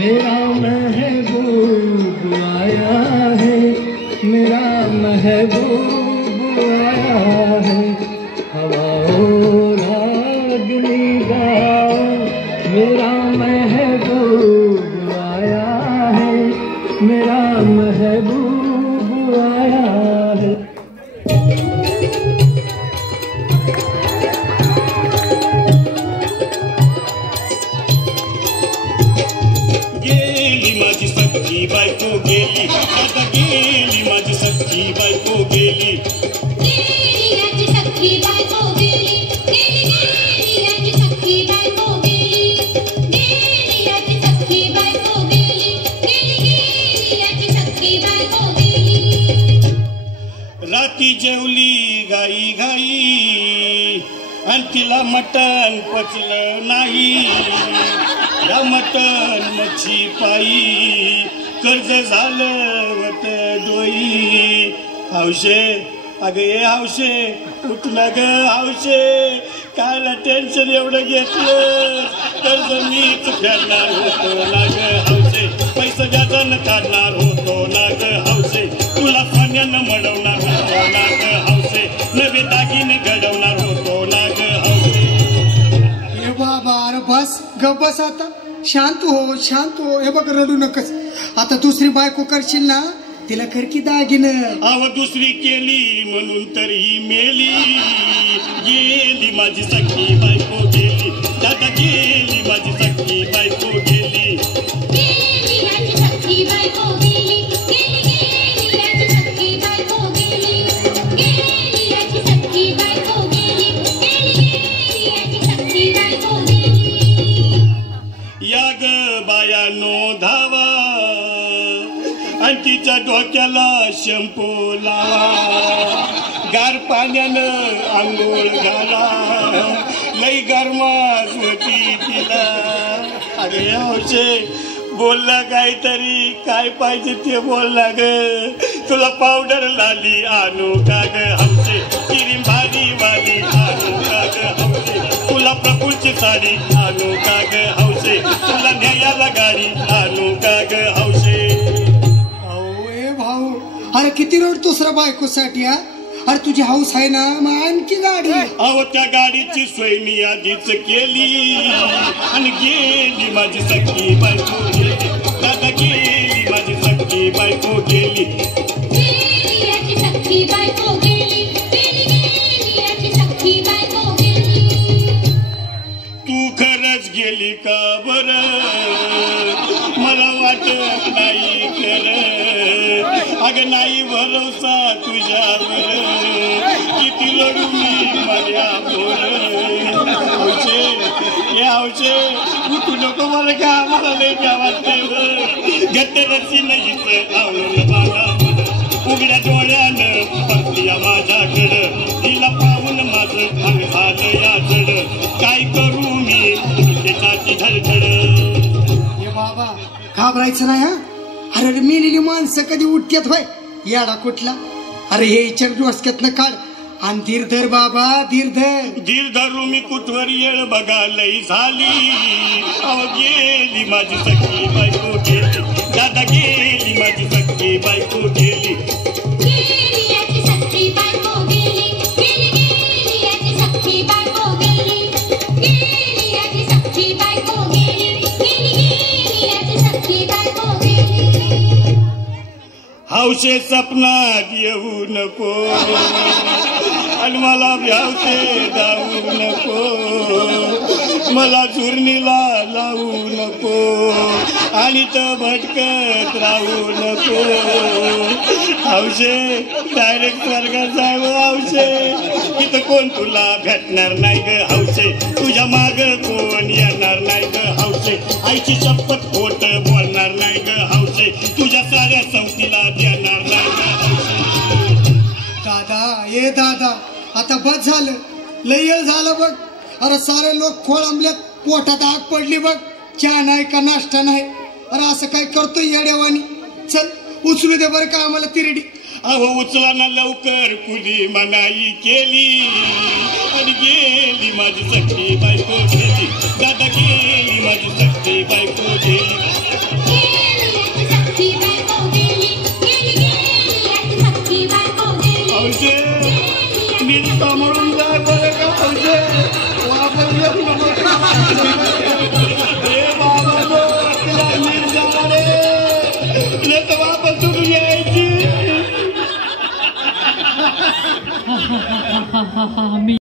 मेरा महबूब आया है, मेरा महबूब आया है। हवाओं रागनी गाओ, मेरा महबूब आया है, मेरा महबूब आया है। गेली माझी सख्खी बायको गेली, आता गेली माझी सख्खी बायको गेली। गेली माझी सख्खी बायको गेली, गेली गेली माझी सख्खी बायको गेली, गेली माझी सख्खी बायको गेली, गेली गेली माझी सख्खी बायको गेली। राती जेवली गाई गाई आणि तिला मटण पचलं नाही। या मटण मच्छी पायी कर्ज झालं वत डोई। हौशे अगं ये हौशे उठला ग हौशे, कायला टेन्शन एवढं घेतलं, कर्ज मीच फेडणार होतो ना ग हौशे, पैसा व्याजानं काढणार होतो ना ग हौशे, तुला सोन्यानं मडवणार होतो ना ग हौशे, नवे दागिने घडवणार होतो ना ग हौशे। हे बाबा अरे बस गप बस आता, शांत हो शांत हो। हे बघ रडू नकस, आता दुसरी बायको करशील ना तिला कर की दागिनं। अव दुसरी केली म्हणून तर ही मेली। गेली माझी सख्खी बायको गेली, दादा गेली माझी सख्खी बायको गेली। गेली माझी सख्खी बायको गेली, गेली गेली माझी सख्खी बायको गेली, गेली माझी सख्खी बायको गेली, गेली गेली माझी सख्खी बायको गेली। या ग बायानो धावा आणि तिच्या डोक्याला शॅम्पू लावा, गार पाण्यानं आंघोळ घाला, लई गरमास होती तिला। अरे हौशे बोलला काहीतरी, काय पाहिजे ते बोलला ग, तुला पावडर लाली आणू का ग हौशे, क्रीम भारी वाली आणू का ग हौशे, तुला प्रफुलची साडी आणू का ग हौशे, तुला न्यायाला गाडी आणू का ग हौशे। अरे किती रोड दुसऱ्या बायकोसाठी हा? अरे तुझी हाऊस आहे ना, मग आणखी गाडी। अहो त्या गाडीची सोय मी आधीच केली आणि गेली माझी सख्खी बायको गेली, दादा गेली माझी सख्खी बायको गेली। गेली माझी सख्खी बायको गेली, गेली गेली माझी सख्खी बायको गेली। तू खरंच गेली का बरं, मला वाटत नाही खरं, अगं नाही भरोसा तुझ्यावर, किती लढू मी माझ्यावर। हौशे हे हौशे उठू नको मला का, मला लई का वाटतंय घट्ट रस्सी नाहीच आवडलं मला, उघड्या डोळ्यानं बघली माझ्याकडं, तिला पाहून माझं अंग झालं याचड, काय करू मी त्याची धडधड। हे बाबा घाबरायचं नाही हा। अरे मेलेली माणसं कधी उठत्यात होय, याडा कुठला। अरे हे इच्छा डोसक्यातनं काढ आणि धीर धर बाबा, धीर धर। धीर धरू मी कुठवर येळ बघा लई झाली, अहो गेली माझी सख्खी बायको गेली, दादा गेली माझी सख्खी बायको गेली। गेली माझी सख्खी बायको गेली, गेली गेली माझी सख्खी बायको गेली, गेली माझी सख्खी बायको गेली, गेली गेली माझी सख्खी बायको गेली। हौशे सपनात येऊ नको आणि मला भ्यावते जाऊ नको, मला चुरणीला लावू नको आणि तर भटकत राहू नको। हौशे डायरेक्ट स्वर्गात जावं हौशे, इथं कोण तुला भेटणार नाही ग हौशे, तुझ्या माग कोण येणार नाही ग हौशे, आईची शपथ खोट बोलणार नाही ग हौशे, तुझ्या साऱ्या संगतीला देणार नाही ग हौशे। दादा ये दादा आता बस झालं, लय येळ झालं बघ। अरे सारे लोक खोळंबल्यात, पोटात आग पडली बघ, चहा नाही का नाश्ता नाही। अरे असं काय करतोय येड्यावानी, चल उचलू दे बरं का आम्हाला तिरडी। अहो उचला ना लवकर, कुणी मनाई केली आणि गेली माझी सख्खी बायको गेली, दादा गेली माझी सख्खी बायको गेली। हौशे नीट सांभाळून जाय बरं का हौशे वापस येऊ नको ए बाबा नो तिला नीट जा रे नाही तर वापस तुम्ही यायची